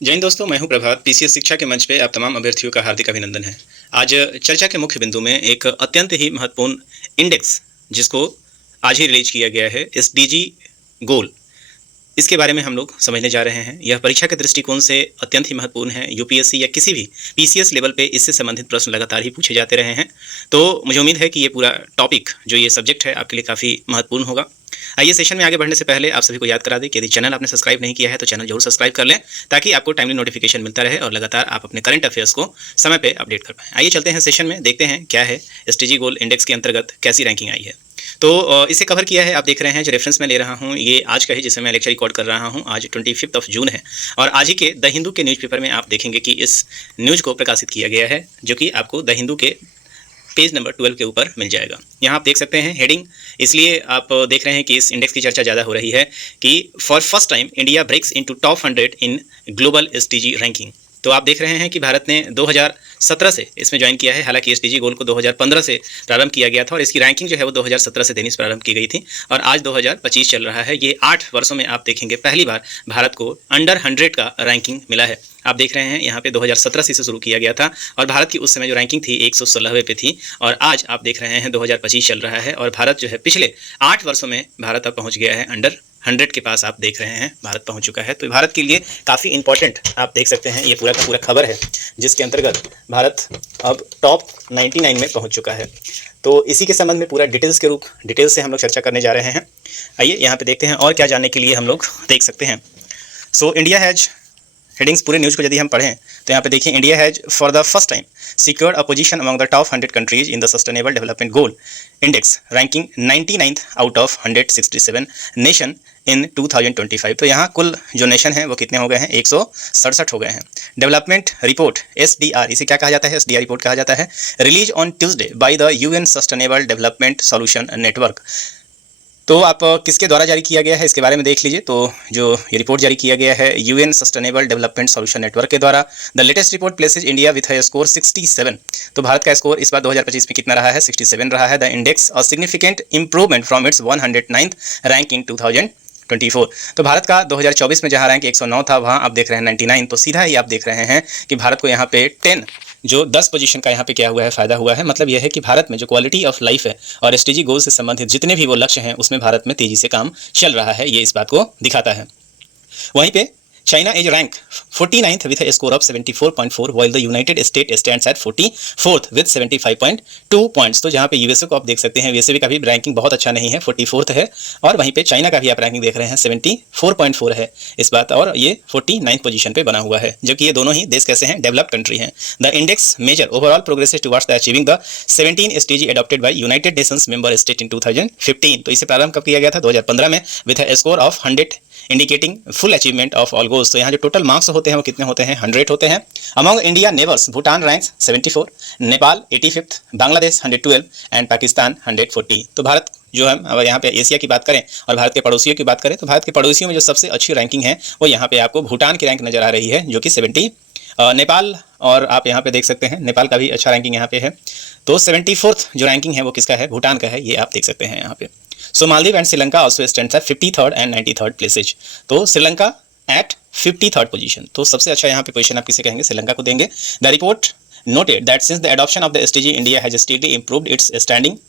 जय हिंद दोस्तों, मैं हूं प्रभात। पीसीएस शिक्षा के मंच पे आप तमाम अभ्यर्थियों का हार्दिक अभिनंदन है। आज चर्चा के मुख्य बिंदु में एक अत्यंत ही महत्वपूर्ण इंडेक्स जिसको आज ही रिलीज किया गया है, एसडीजी गोल, इसके बारे में हम लोग समझने जा रहे हैं। यह परीक्षा के दृष्टिकोण से अत्यंत ही महत्वपूर्ण है। यूपीएससी या किसी भी पीसीएस लेवल पे इससे संबंधित प्रश्न लगातार ही पूछे जाते रहे हैं। तो मुझे उम्मीद है कि ये पूरा टॉपिक, जो ये सब्जेक्ट है, आपके लिए काफ़ी महत्वपूर्ण होगा। आइए सेशन में आगे बढ़ने से पहले आप सभी को याद करा दें कि यदि चैनल आपने सब्सक्राइब नहीं किया है तो चैनल जरूर सब्सक्राइब कर लें, ताकि आपको टाइमली नोटिफिकेशन मिलता रहे और लगातार आप अपने करंट अफेयर्स को समय पे अपडेट कर पाएँ। आइए चलते हैं सेशन में, देखते हैं क्या है एसटीजी गोल इंडेक्स के अंतर्गत कैसी रैंकिंग आई है। तो इसे कवर किया है, आप देख रहे हैं, जो रेफरेंस मैं ले रहा हूँ ये आज का ही, जिसमें मैं लेक्चर रिकॉर्ड कर रहा हूँ। आज 25 जून है और आज ही के द हिंदू के न्यूज़पेपर में आप देखेंगे कि इस न्यूज़ को प्रकाशित किया गया है, जो कि आपको द हिंदू के पेज नंबर 12 के ऊपर मिल जाएगा। यहाँ आप देख सकते हैं हेडिंग, इसलिए आप देख रहे हैं कि इस इंडेक्स की चर्चा ज़्यादा हो रही है कि for first time India breaks into top 100 in global SDG ranking. तो आप देख रहे हैं कि भारत ने 2017 से इसमें ज्वाइन किया है। हालांकि एसडीजी गोल को 2015 से प्रारंभ किया गया था और इसकी रैंकिंग जो है वो 2017 से देनी प्रारंभ की गई थी और आज 2025 चल रहा है। ये 8 वर्षों में आप देखेंगे पहली बार भारत को अंडर 100 का रैंकिंग मिला है। आप देख रहे हैं यहाँ पे 2017 से इसे शुरू किया गया था और भारत की उस समय जो रैंकिंग थी 116वें पे थी और आज आप देख रहे हैं 2025 चल रहा है और भारत जो है पिछले 8 वर्षों में भारत अब पहुँच गया है अंडर 100 के पास। आप देख रहे हैं भारत पहुंच चुका है। तो भारत के लिए काफ़ी इंपॉर्टेंट आप देख सकते हैं, ये पूरा का पूरा खबर है जिसके अंतर्गत भारत अब टॉप 99 में पहुंच चुका है। तो इसी के संबंध में पूरा डिटेल से हम लोग चर्चा करने जा रहे हैं। आइए यहाँ पे देखते हैं और क्या जानने के लिए हम लोग देख सकते हैं। सो इंडिया हैज, हेडिंग्स पूरे न्यूज़ को यदि हम पढ़ें तो यहाँ पे देखिए, India has for the first time secured a position among the top 100 countries in the sustainable development goal index, ranking 99th out of 167 nation in 2025। तो यहाँ कुल जो नेशन है वो कितने हो गए हैं, 167 हो गए हैं। डेवलपमेंट रिपोर्ट एसडीआर, इसे क्या कहा जाता है, एसडीआर रिपोर्ट कहा जाता है, release on Tuesday by the UN sustainable development solution network. तो आप किसके द्वारा जारी किया गया है इसके बारे में देख लीजिए। तो जो ये रिपोर्ट जारी किया गया है UN sustainable development solution network के द्वारा। The latest report places India with a score 67। तो भारत का स्कोर इस बार 2025 में कितना रहा है, 67 रहा है। The index a significant improvement from its 109th rank in 2024। तो भारत का 2024 में जहां रैंक 109 था वहां आप देख रहे हैं 99। तो सीधा ही आप देख रहे हैं कि भारत को यहाँ पे 10 पोजीशन का यहाँ पे क्या हुआ है, फायदा हुआ है। मतलब यह है कि भारत में जो क्वालिटी ऑफ लाइफ है और एसडीजी गोल से संबंधित जितने भी वो लक्ष्य हैं उसमें भारत में तेजी से काम चल रहा है, ये इस बात को दिखाता है। वहीं पे China is ranked 49th with a score of 74.4 while the United States stands at 44th with 75.2 points। तो जहाँ पे यूएसए को आप देख सकते हैं, यूएसए भी का भी रैंकिंग बहुत अच्छा नहीं है, 44th है। और वहीं पे चाइना का भी आप रैंकिंग देख रहे हैं 74.4 है इस बात, और ये 49th पोजीशन पे बना हुआ है, जो कि ये दोनों ही देश कैसे हैं, डेवलप्ड कंट्री हैं। The index major overall progresses towards the achieving the 17 SDG adopted by United Nations member state in 2015। तो इसे प्रारंभ कब किया गया था, 2015 में, with a score of 100 indicating full achievement of all goals. तो यहाँ जो टोटल मार्क्स होते हैं वो कितने होते हैं, 100 होते हैं। Among India neighbours, Bhutan ranks 74, Nepal 85th, Bangladesh 112 and Pakistan 140। तो भारत जो है, अब यहाँ पे एशिया की बात करें और भारत के पड़ोसियों की बात करें तो भारत के पड़ोसियों में जो सबसे अच्छी रैंकिंग है वो यहाँ पे आपको भूटान की रैंक नजर आ रही है, जो कि 70। नेपाल, और आप यहाँ पे देख सकते हैं नेपाल का भी अच्छा रैंकिंग यहाँ पे है। तो 74th जो रैंकिंग है वो किसका है, भूटान का है, ये आप देख सकते हैं यहाँ पे। So Maldives and Sri Lanka also stands at 53rd and 93rd places. तो श्रीलंका एट 53rd पोजीशन। तो सबसे अच्छा यहाँ पे पोजीशन आप किसे कहेंगे, श्रीलंका को देंगे। The report noted that since the adoption of the SDG, India has steadily improved its standing.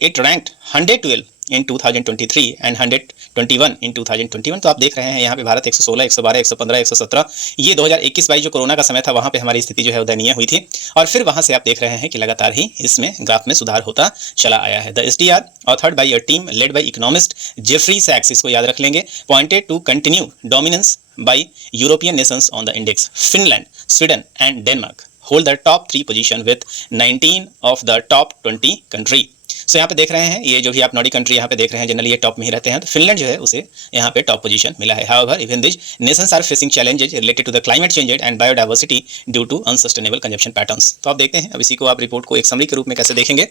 It ranked 112 in 2023 and 121 in 2021। तो आप देख रहे हैं यहाँ पे भारत 116, 112, 115, 117, ये 2021-22 जो कोरोना का समय था वहाँ पे हमारी स्थिति जो है दयनीय हुई थी और फिर वहाँ से आप देख रहे हैं कि लगातार ही इसमें ग्राफ में सुधार होता चला आया है। The SDR authored by a team led by economist Jeffrey सैक्स, इसको याद रख लेंगे, pointed to continue dominance by European nations on the index. Finland, Sweden and Denmark hold the top 3 position with 19 of the top 20 country। सो यहाँ पे देख रहे हैं ये जो भी आप नॉर्डिक कंट्री यहाँ पे देख रहे हैं जनरली ये टॉप में ही रहते हैं। तो फिनलैंड जो है उसे यहाँ पे टॉप पोजीशन मिला है। However even this nations are facing challenges related to the climate change and biodiversity due to unsustainable consumption patterns. तो आप देखते हैं, अब इसी को आप रिपोर्ट को एक समरी के रूप में कैसे देखेंगे।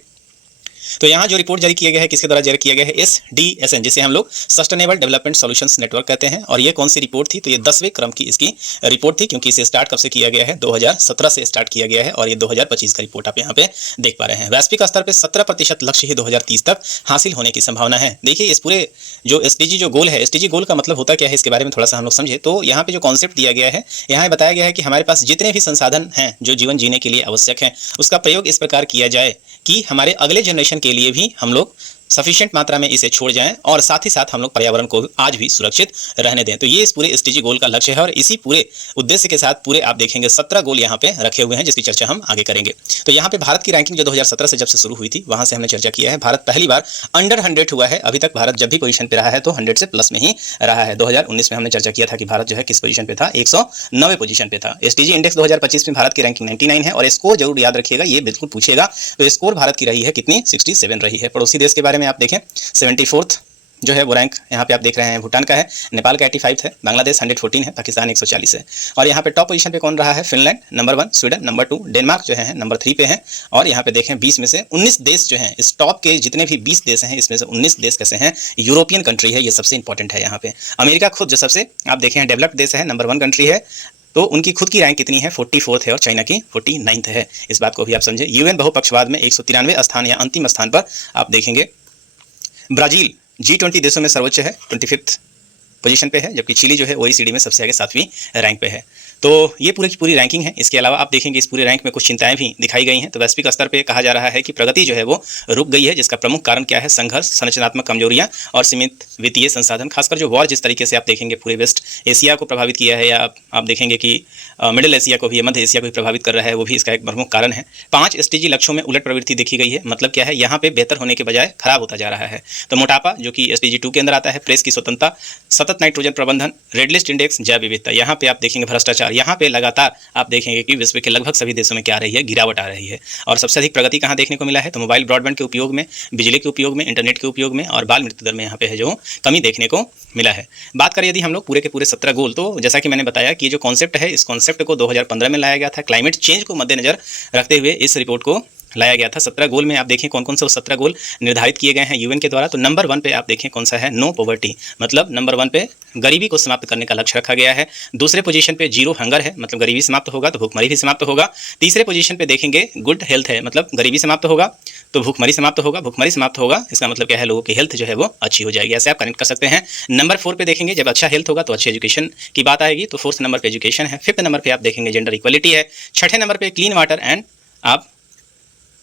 तो यहाँ जो रिपोर्ट जारी किया गया है किसके द्वारा जारी किया गया है, SDSN, जिसे हम लोग सस्टेनेबल डेवलपमेंट सॉल्यूशंस नेटवर्क कहते हैं। और ये कौन सी रिपोर्ट थी, तो ये 10वें क्रम की इसकी रिपोर्ट थी, क्योंकि इसे स्टार्ट कब से किया गया है, 2017 से स्टार्ट किया गया है और ये 2025 का रिपोर्ट आप यहाँ पे देख पा रहे हैं। वैश्विक स्तर पर 17% लक्ष्य ही 2030 तक हासिल होने की संभावना है। देखिए इस पूरे जो SDG जो गोल है, SDG गोल का मतलब होता क्या है, इसके बारे में थोड़ा सा हम लोग समझे। तो यहाँ पे जो कॉन्सेप्ट दिया गया है, यहाँ बताया गया है कि हमारे पास जितने भी संसाधन हैं जो जीवन जीने के लिए आवश्यक हैं, उसका प्रयोग इस प्रकार किया जाए कि हमारे अगले जनरेशन के लिए भी हम लोग सफिशिएंट मात्रा में इसे छोड़ जाएं और साथ ही साथ हम लोग पर्यावरण को आज भी सुरक्षित रहने दें। तो ये इस पूरे SDG गोल का लक्ष्य है और इसी पूरे उद्देश्य के साथ पूरे आप देखेंगे 17 गोल यहाँ पे रखे हुए हैं, जिसकी चर्चा हम आगे करेंगे। तो यहाँ पे भारत की रैंकिंग जो 2017 से जब से शुरू हुई थी, वहां से हमने चर्चा किया है। भारत पहली बार अंडर 100 हुआ है। अभी तक भारत जब भी पोजीशन पे रहा है तो 100 से प्लस में ही रहा है। 2019 में हमने चर्चा किया था कि भारत जो है किस पोजीशन पे था, 109वें पोजीशन पे था। SDG इंडेक्स 2025 में भारत की रैंकिंग 99 है और स्कोर जरूर याद रखिएगा, ये बिल्कुल पूछेगा। तो स्कोर भारत की रही है कितनी, 67 रही है। पड़ोसी देश के बारे में आप देखें, 74th जो है वो रैंक यहाँ पे आप देख रहे हैं भूटान का है, नेपाल का 85 है, बांग्लादेश 114 है, पाकिस्तान 140 है। और यहाँ पे टॉप पोजीशन पे कौन रहा है, Finland number 1, Sweden number 2, Denmark जो है नंबर 3 पे है। और यहाँ पे देखें 20 में से 19 देश जो हैं, इस टॉप के जितने भी 20 देश हैं इसमें से 19 देश कैसे हैं, यूरोपियन कंट्री है, ये सबसे इंपॉर्टेंट है। यहाँ पे अमेरिका खुद जो सबसे आप देखें डेवलप्ड देश है, नंबर 1 कंट्री है, तो उनकी खुद की रैंक कितनी है, 44th है और चाइना की 49th है। इस बात को भी आप समझे। UN बहुपक्षवाद में 193वें स्थान या अंतिम स्थान पर आप देखेंगे। ब्राजील G20 देशों में सर्वोच्च है, 25th पोजीशन पे है, जबकि चिली जो है OECD में सबसे आगे 7वीं रैंक पे है। तो ये पूरी की पूरी रैंकिंग है। इसके अलावा आप देखेंगे इस पूरे रैंक में कुछ चिंताएं भी दिखाई गई हैं। तो वैश्विक स्तर पे कहा जा रहा है कि प्रगति जो है वो रुक गई है, जिसका प्रमुख कारण क्या है, संघर्ष, संरचनात्मक कमजोरियां और सीमित वित्तीय संसाधन। खासकर जो वॉर जिस तरीके से आप देखेंगे पूरे वेस्ट एशिया को प्रभावित किया है, या आप देखेंगे कि मिडिल एशिया को भी, मध्य एशिया को भी प्रभावित कर रहा है, वो भी इसका एक प्रमुख कारण है। 5 SDG लक्ष्यों में उलट प्रवृत्ति देखी गई है। मतलब क्या है, यहाँ पे बेहतर होने के बजाय खराब होता जा रहा है। तो मोटापा जो कि SDG 2 के अंदर आता है, प्रेस की स्वतंत्रता, सतत नाइट्रोजन प्रबंधन, रेड लिस्ट इंडेक्स, जैव विविधता, यहाँ पे आप देखेंगे भ्रष्टाचार, यहाँ पे लगातार आप देखेंगे कि विश्व के लगभग सभी देशों में क्या आ रही है, गिरावट आ रही है। और सबसे अधिक प्रगति कहाँ देखने को मिला है, तो मोबाइल ब्रॉडबैंड के उपयोग में, बिजली के उपयोग में, इंटरनेट के उपयोग में और बाल मृत्यु दर में यहाँ पे है जो कमी देखने को मिला है। बात करें यदि हम लोग पूरे के पूरे 17 गोल, तो जैसा कि मैंने बताया कि जो कॉन्सेप्ट है, इस कॉन्सेप्ट को 2015 में लाया गया था। क्लाइमेट चेंज को मद्देनजर रखते हुए इस रिपोर्ट को लाया गया था। 17 गोल में आप देखें कौन कौन से 17 गोल निर्धारित किए गए हैं UN के द्वारा। तो नंबर 1 पे आप देखें कौन सा है, नो पॉवर्टी, मतलब नंबर 1 पे गरीबी को समाप्त करने का लक्ष्य रखा गया है। दूसरे पोजीशन पे जीरो हंगर है, मतलब गरीबी समाप्त होगा तो भूखमरी भी समाप्त होगा। तीसरे पोजीशन पे देखेंगे गुड हेल्थ है, मतलब गरीबी समाप्त होगा तो भूखमरी समाप्त होगा, भूखमरी समाप्त होगा इसका मतलब क्या है, लोगों की हेल्थ जो है वो अच्छी हो जाएगी। ऐसे आप कनेक्ट कर सकते हैं। नंबर 4 पे देखेंगे जब अच्छा हेल्थ होगा तो अच्छी एजुकेशन की बात आएगी, तो 4th नंबर पे एजुकेशन है। 5th नंबर पे आप देखेंगे जेंडर इक्वलिटी है। 6ठे नंबर पे क्लीन वाटर एंड आप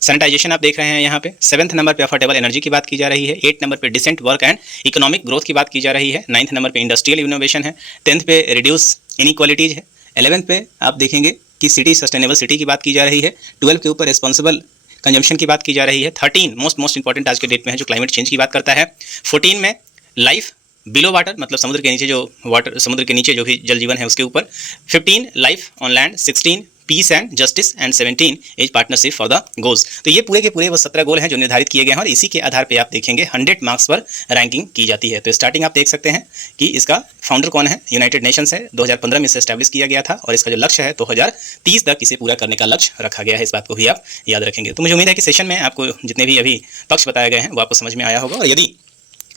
सैनिटाइजेशन आप देख रहे हैं यहाँ पे। 7th नंबर पे अफोर्डेबल एनर्जी की बात की जा रही है। 8th नंबर पे decent work and economic growth की बात की जा रही है। 9th नंबर पे इंडस्ट्रियल इनोवेशन है। 10th पे रिड्यूस इनइक्वालिटीज है। 11th पे आप देखेंगे कि सिटी सस्टेनेबल सिटी की बात की जा रही है। 12 के ऊपर रिस्पॉन्सिबल कंजम्पशन की बात की जा रही है। 13 मोस्ट इंपॉर्टेंट आज के डेट में है जो क्लाइमेट चेंज की बात करता है। 14 में लाइफ बिलो वाटर, मतलब समुद्र के नीचे जो वाटर, समुद्र के नीचे जो भी जल जीवन है उसके ऊपर। 15 life on land. 16 peace and justice and 17 as partnership for the goals. तो ये पूरे के पूरे वो 17 गोल हैं जो निर्धारित किए गए हैं और इसी के आधार पे आप देखेंगे 100 मार्क्स पर रैंकिंग की जाती है। तो स्टार्टिंग आप देख सकते हैं कि इसका फाउंडर कौन है, यूनाइटेड नेशंस है। 2015 में इसे एस्टैब्लिश किया गया था और इसका जो लक्ष्य है 2030 तक इसे पूरा करने का लक्ष्य रखा गया है। इस बात को भी आप याद रखेंगे। तो मुझे उम्मीद है कि सेशन में आपको जितने भी अभी पक्ष बताए गए हैं वो आपको समझ में आया होगा। और यदि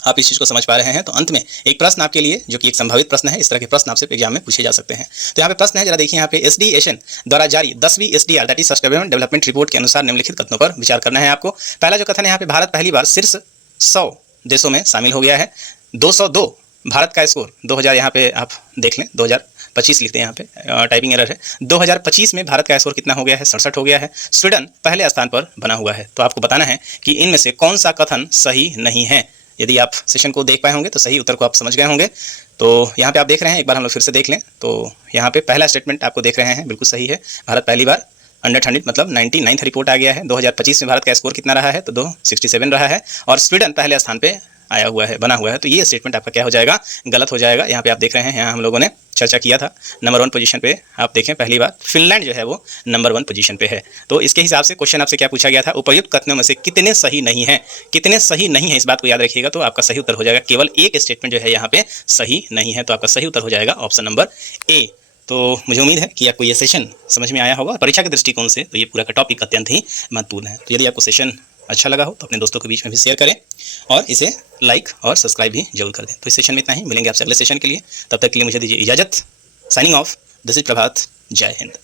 आप इस चीज़ को समझ पा रहे हैं तो अंत में एक प्रश्न आपके लिए जो कि एक संभावित प्रश्न है, इस तरह के प्रश्न आपसे एग्जाम में पूछे जा सकते हैं। तो यहाँ पे प्रश्न है, जरा देखिए यहाँ पे SDSN द्वारा जारी 10वीं SDR that is sustainable development report के अनुसार निम्नलिखित कथनों पर विचार करना है आपको। पहला जो कथन है यहाँ पे, भारत पहली बार शीर्ष 100 देशों में शामिल हो गया है। 202 भारत का स्कोर 2000, यहाँ पे आप देख लें 2025 लिखते हैं, यहाँ पे टाइपिंग एरर है। 2025 में भारत का स्कोर कितना हो गया है, 67 हो गया है। स्वीडन पहले स्थान पर बना हुआ है। तो आपको बताना है कि इनमें से कौन सा कथन सही नहीं है। यदि आप सेशन को देख पाए होंगे तो सही उत्तर को आप समझ गए होंगे। तो यहाँ पे आप देख रहे हैं, एक बार हम लोग फिर से देख लें तो यहाँ पे पहला स्टेटमेंट आपको देख रहे हैं बिल्कुल सही है। भारत पहली बार अंडर 100 मतलब 99th रिपोर्ट आ गया है। 2025 में भारत का स्कोर कितना रहा है, तो 267 रहा है और स्वीडन पहले स्थान पे आया हुआ है, बना हुआ है। तो ये स्टेटमेंट आपका क्या हो जाएगा, गलत हो जाएगा। यहाँ पे आप देख रहे हैं, यहाँ हम लोगों ने चर्चा किया था नंबर 1 पोजीशन पे आप देखें पहली बार फिनलैंड जो है वो नंबर 1 पोजीशन पे है। तो इसके हिसाब से क्वेश्चन आपसे क्या पूछा गया था, उपर्युक्त कथनों में से कितने सही नहीं है, कितने सही नहीं है, इस बात को याद रखिएगा। तो आपका सही उत्तर हो जाएगा, केवल एक स्टेटमेंट जो है यहाँ पे सही नहीं है। तो आपका सही उत्तर हो जाएगा ऑप्शन नंबर ए। तो मुझे उम्मीद है कि आपको ये सेशन समझ में आया होगा। परीक्षा के दृष्टिकोण से तो ये पूरा का टॉपिक अत्यंत ही महत्वपूर्ण है। तो यदि आपको सेशन अच्छा लगा हो तो अपने दोस्तों के बीच में भी शेयर करें और इसे लाइक और सब्सक्राइब भी जरूर कर दें। तो इस सेशन में इतना ही, मिलेंगे आपसे अगले सेशन के लिए, तब तक के लिए मुझे दीजिए इजाज़त। साइनिंग ऑफ, दिस इज प्रभात। जय हिंद।